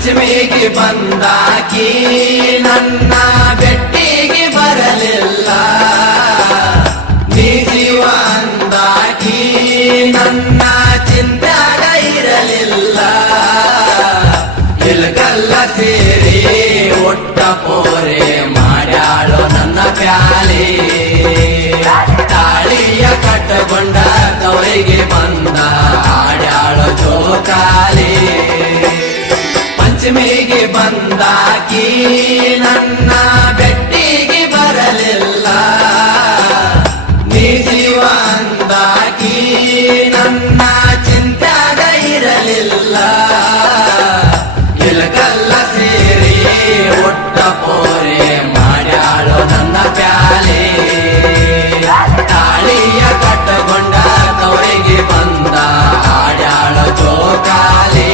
ಪಂಚಮಿಗೆ ಬಂದಾಕಿ ನನ್ನ ಬೆಟ್ಟಿಗೆ ಬರಲಿಲ್ಲ, ನೀ ಜೀವ ಅಂದಾಕಿ ನನ್ನ ಚಿಂತ್ಯಾಗ ಇರಲಿಲ್ಲ. ಇಲ್ಕಲ್ಲ ಸೇರಿ ಒಟ್ಟ ಪೋರೆ ಮಾಡ್ಯಾಳೋ ನನ್ನ ಪ್ಯಾಲೆ, ತಾಳಿಯ ಕಟ್ಟಕೊಂಡ ತವರಿಗೆ ಬಂದ ಆಡ್ಯಾಳೋ ಜೋಕಾಲಿ. ಪಂಚಮಿಗೆ ಬಂದಾಕಿ ನನ್ನ ಬೆಟ್ಟಿಗೆ ಬರಲಿಲ್ಲ, ನೀ ಜೀವ ಅಂದಾಕಿ ನನ್ನ ಚಿಂತ್ಯಾಗ ಇರಲಿಲ್ಲ. ಇಲ್ಕಲ್ಲ ಸೇರಿ ಒಟ್ಟ ಪೋರೆ ಮಾಡ್ಯಾಳೋ ನನ್ನ ಪ್ಯಾಲೆ, ತಾಳಿಯ ಕಟ್ಟಕೊಂಡ ತವರಿಗೆ ಬಂದ ಆಡ್ಯಾಳೋ ಜೋಕಾಲಿ.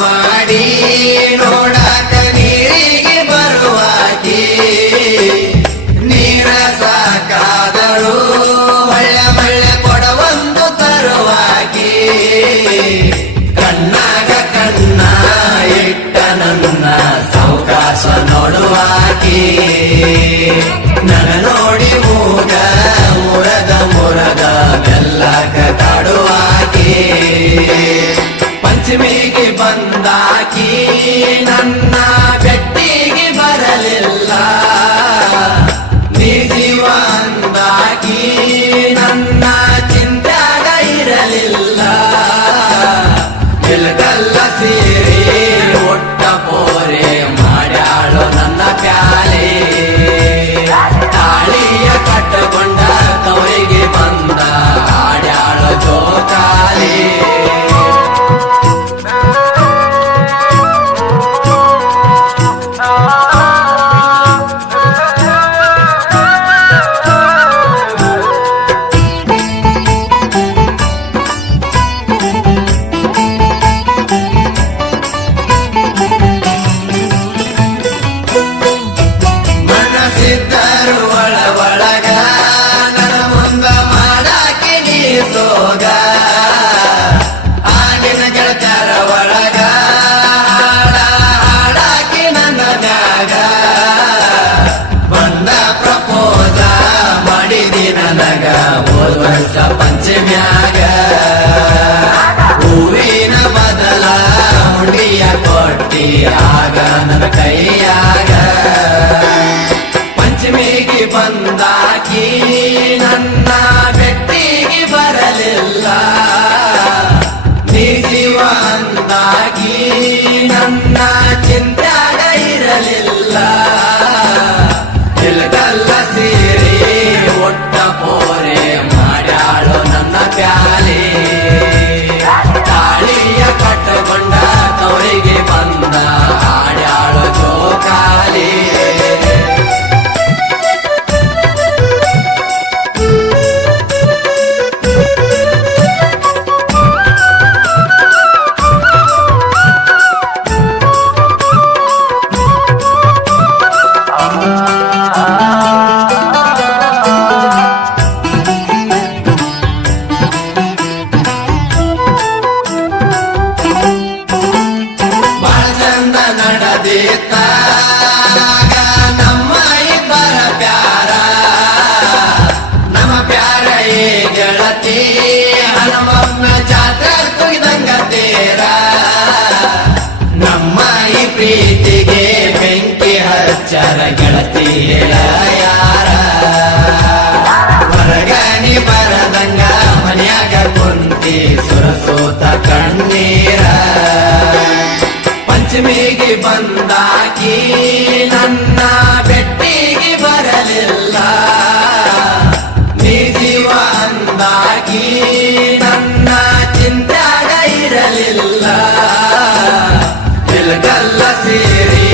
ಮಾಡಿ ನೋಡಾಕ ನೀರಿಗೆ ಬರುವಾಕಿ, ನೀರ ಸಾಕಾದರೂ ಒಳ್ಳೆ ಮಳ್ಳೆ ಕೊಡವೊಂದು ತರುವಾಕಿ. ಕಣ್ಣಾಗ ಕಣ್ಣ ಇಟ್ಟ ನನ್ನ ಸಾವಕಾಶ ನೋಡುವಾಕಿ, ನನ್ನ ನೋಡಿ ಮೂಗ ಮುರದ ಮುರದ ಬೆಲ್ಲಕ ಕಾಡುವಾಕಿ. ಪಂಚಮಿಗೆ ಬಂದಾಕಿ ನನ್ನ ಬೆಟ್ಟಿಗೆ ಬರಲಿಲ್ಲ, ನೀ ಜೀವ ಅಂದಾಕಿ ನನ್ನ ಚಿಂತ್ಯಾಗ ಇರಲಿಲ್ಲ. ಇಲ್ಕಲ್ಲ ಸೇರಿ ಒಟ್ಟ ಪೋರೆ ಮಾಡ್ಯಾಳೋ ನನ್ನ ಪ್ಯಾಲೆ, ತಾಳಿಯ ಕಟ್ಟಕೊಂಡ ತವರಿಗೆ ಬಂದ ಆಡ್ಯಾಳೋ ಜೋಕಾಲಿ. ಮನಸ್ಸಿದ್ದರು ಒಳಗ ನನ್ನ ಮುಂದ ಮಾಡಾಕಿ ನೀ ಸೋಗ, ಆಗಿನ ಗೆಳತರ ಒಳಗ ಹಾಡಾಕಿ ನನ್ನ ಮ್ಯಾಗ. ಬಂದ ಪ್ರಪೋಸ ಮಾಡಿದಿ ನನಗ ಹೋದ ವರ್ಷ ಪಂಚಮ್ಯಾಗ, ಹೂವಿನ ಬದಲ ಹುಂಡಿಯ ಕೊಟ್ಟಿ ಆಗ ನನ್ನ ಕೈಯಾಗ. ಪಂಚಮಿಗೆ ಬಂದಾಕಿ ನನ್ನ ಬೆಟ್ಟಿಗೆ ಬರಲಿಲ್ಲ, ನೀ ಜೀವ ಅಂದಾಕಿ ನನ್ನ ಚಿಂತ್ಯಾಗ ಇರಲಿಲ್ಲ. ಇಲ್ಕಲ್ಲ ಸೇರಿ ಒಟ್ಟ ಪೋರೆ ಮಾಡ್ಯಾಳೋ ನನ್ನ ಪ್ಯಾಲೆ, ತಾಳಿಯ ಕಟ್ಟಕೊಂಡ ತವರಿಗೆ ಬಂದ ಆಡ್ಯಾಳೋ ಜೋಕಾಲಿ. ಬಾಳ ಚಂದ ನಡೆದಿತ್ತ ನಮ್ಮ ಇಬ್ಬರ ಪ್ಯಾರ, ನಮ್ಮ ಪ್ಯಾರ ಏ ಗೆಳತಿ ಹನುಮಪ್ಪನ ಜಾತ್ರೆ ತುಗಿದಂಗ ತೇರ. ನಮ್ಮ ಈ ಪ್ರೀತಿಗೆ ಬೆಂಕಿ ಹಚ್ಚರ ಗೆಳತಿ ಹೇಳ ಯಾರ, ಹೊರಗನಿ ಬರದಂಗ ಮನ್ಯಾಗ ಕುಂತಿ ಸುರಸೋತ ಕಣ್ಣೀರ. ಪಂಚಮಿಗೆ ಬಂದಾಕಿ ನನ್ನ ಬೆಟ್ಟಿಗೆ ಬರಲಿಲ್ಲ, ನೀ ಜೀವ ಅಂದಾಕಿ ನನ್ನ ಚಿಂತ್ಯಾಗ ಇರಲಿಲ್ಲ. ಇಲ್ಕಲ್ಲ ಸೇರಿ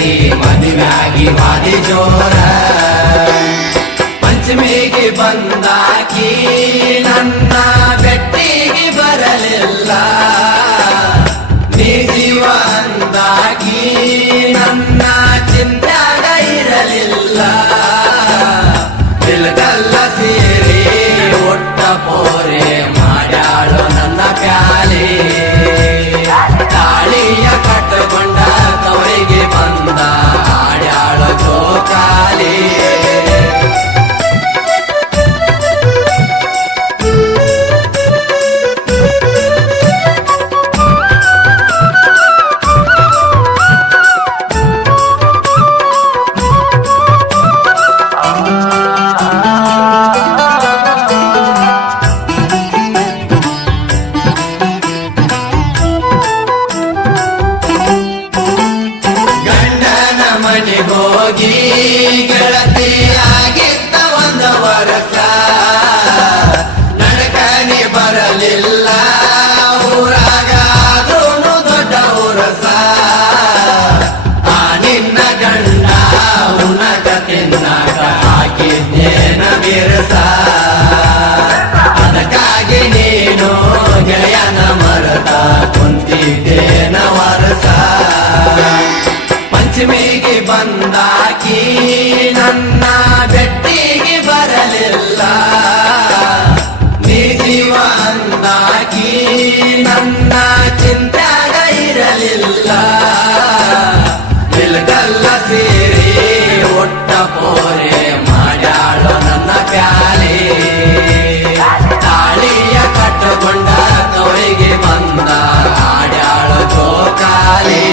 ಗೆಳತಿ ಮದುವೆಯಾಗಿ ವಾದಿ ಜೋರ ಪಂಚಮಿಗೆ ಬಂದಾಕಿ ನನ್ನ ಬೆಟ್ಟಿಗೆ ಬರಲಿಲ್ಲ ನೀ ಜೀವ ಅಂದಾಕಿ ನನ್ನ ಚಿಂತ್ಯಾಗ ಇರಲಿಲ್ಲ ತಿಳ್ಕಲ್ಲ ಸೇರಿ ಒಟ್ಟ ಪೋರೆ ಮಾಡ್ಯಾಳು ನನ್ನ ಪ್ಯಾಲೆ ತಾಳಿಯ ಕಟ್ಟಕೊಂಡ ತವರಿಗೆ ಬಂದ ಆಡ್ಯಾಳು ಜೋಕಾಲಿ ಹೋಗಿ ಗೆಳತಿಯಾಗಿದ್ದ ಒಂದು ವರ್ಷ ನಡಕನೆ ಬರಲಿಲ್ಲ ಊರಾಗ ಆದ್ರೂನು ದೊಡ್ಡ ಉರಸ ಆ ನಿನ್ನ ಗಂಡ ಉನಕ ತಿನ್ನಕ ಹಾಕಿದ್ದೇನ ಬಿರಸ ಅದಕ್ಕಾಗಿ ನೀನು ಗೆಳೆಯನ ಮರದ ಕುಂತಿದ್ದೇನ ವರಸ ಪಂಚಮಿಗೆ ಬಂದಾಕಿ ನನ್ನ ಬೆಟ್ಟಿಗೆ ಬರಲಿಲ್ಲ ನೀ ಜೀವ ಅಂದಾಕಿ ನನ್ನ ಚಿಂತ್ಯಾಗ ಇರಲಿಲ್ಲ ನಿಲ್ಗಲ್ಲ ಸೇರಿ ಒಟ್ಟ ಪೋರೆ ಮಾಡ್ಯಾಳು ನನ್ನ ಪ್ಯಾಲೆ ತಾಳಿಯ ಕಟ್ಟಕೊಂಡ ತವರಿಗೆ ಬಂದ ಆಡ್ಯಾಳು ಜೋಕಾಲಿ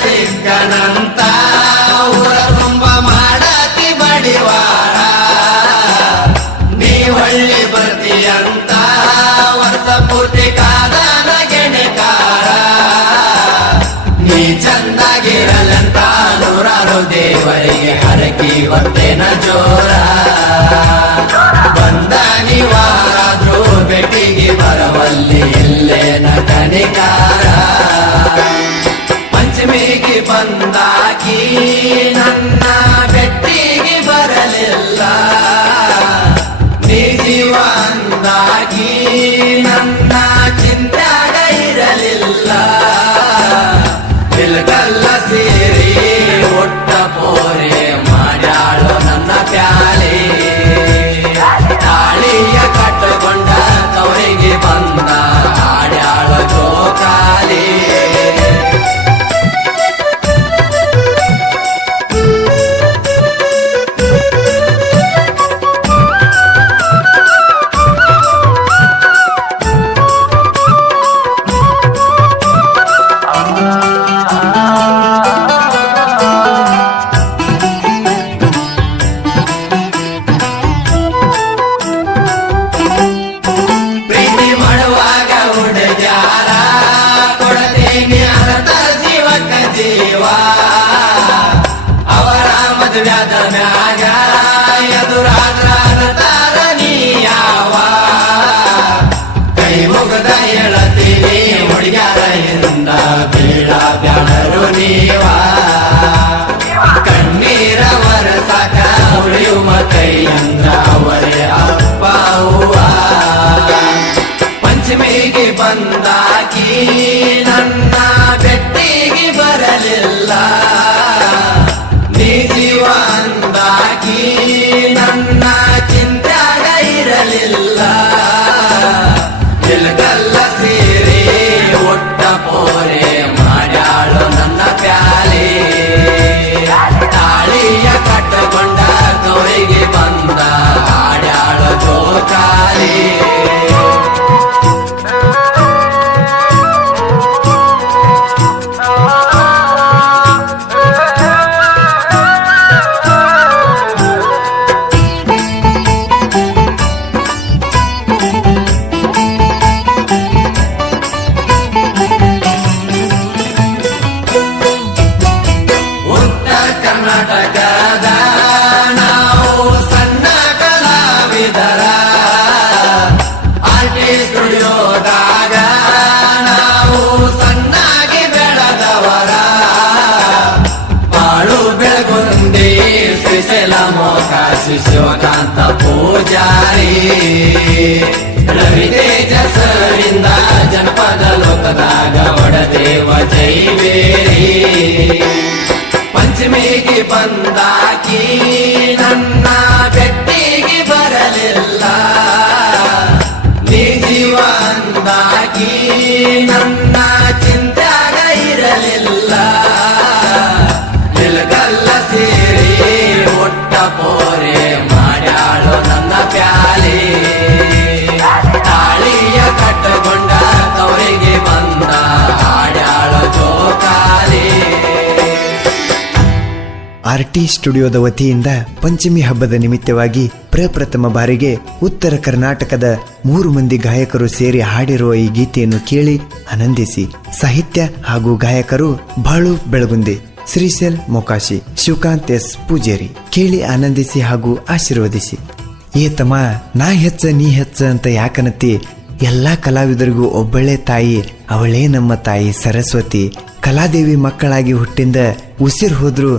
ಸಿಕ್ಕನಂತ ಊರ ತುಂಬ ಮಾಡತಿ ಬಡಿವಾರ ನೀ ಹೊಳ್ಳಿ ಬರ್ತೀಯಂತ ವರ್ಷ ಪೂರ್ತಿ ಕಾದನ ಗೆಣೆಕಾರ ನೀ ಚಂದಾಗಿರಲಂತ ನೂರಾರು ದೇವರಿಗೆ ಹರಕಿ ಬರ್ತೇನ ಜೋರ ಬಂದ ನೀವಾರಾದ್ರೂ ಬೆಟ್ಟಿಗೆ ಬರವಲ್ಲಿ ಇಲ್ಲೇನ ಕಣಿಕಾರ ಪಂಚಮಿಗೆ ಬಂದಾಕಿ ನನ್ನ ಬೆಟ್ಟಿಗೆ ಬರಲಿಲ್ಲ ನೀ ಜೀವ ಅಂದಾಕಿ ನನ್ನ ಚಿಂತ್ಯಾಗ ಇರಲಿಲ್ಲ ತಿಳ್ಕಲ್ಲ ಸೇರಿ ಒಟ್ಟ ಪೋರೆ ಮಾಡ್ಯಾಳು ನನ್ನ ಪ್ಯಾಲೆ ತಾಳಿಯ ಕಟ್ಟಕೊಂಡ ತವರಿಗೆ ಬಂದ ಆಡ್ಯಾಳು ಜೋಕಾಲಿ ಪೂಜಾರಿ ರವಿತೇಜ ಸರಿಂದ ಜನಪದ ಲೋಕದಾಗ ಒಡದೇವ ಜೈವೇರಿ ಪಂಚಮಿಗೆ ಬಂದಾಕಿ ನನ್ನ ಬೆಟ್ಟಿಗೆ ಬರಲಿಲ್ಲ ನೀ ಜೀವ ಅಂದಾಕಿ ನನ್ನ ಚಿಂತ್ಯಾಗ ಇರಲಿಲ್ಲ ನಿಲ್ಗಲ್ಲ ಸೇರಿ ಒಟ್ಟ ಪೋರೆ ಮಾಡ್ಯಾಳು ನನ್ನ ಪ್ಯಾಲಿ ತಾಳಿಯ ಕಟ್ಟಗೊಂಡ ತವರಿಗೆ ಬಂದ ಹಾಡ್ಯಾಳು ಜೋಕಾಲಿ. ಆರ್ಟಿ ಸ್ಟುಡಿಯೋದ ವತಿಯಿಂದ ಪಂಚಮಿ ಹಬ್ಬದ ನಿಮಿತ್ತವಾಗಿ ಪ್ರಪ್ರಥಮ ಬಾರಿಗೆ ಉತ್ತರ ಕರ್ನಾಟಕದ 3 ಮಂದಿ ಗಾಯಕರು ಸೇರಿ ಹಾಡಿರುವ ಈ ಗೀತೆಯನ್ನು ಕೇಳಿ ಆನಂದಿಸಿ. ಸಾಹಿತ್ಯ ಹಾಗೂ ಗಾಯಕರು ಬಾಳು ಬೆಳಗುಂದಿ, ಶ್ರೀಶೈಲ್ ಮೊಕಾಶಿ, ಶಿವಕಾಂತ್ ಎಸ್ ಪೂಜೇರಿ. ಕೇಳಿ ಆನಂದಿಸಿ ಹಾಗೂ ಆಶೀರ್ವದಿಸಿ. ತಮ್ಮ ನಾ ಹೆಚ್ಚ ನೀ ಹೆಚ್ಚ ಅಂತ ಯಾಕನತಿ? ಎಲ್ಲಾ ಕಲಾವಿದರಿಗೂ ಒಬ್ಬಳೇ ತಾಯಿ, ಅವಳೇ ನಮ್ಮ ತಾಯಿ ಸರಸ್ವತಿ. ಕಲಾದೇವಿ ಮಕ್ಕಳಾಗಿ ಹುಟ್ಟಿಂದ ಉಸಿರು ಹೋದ್ರು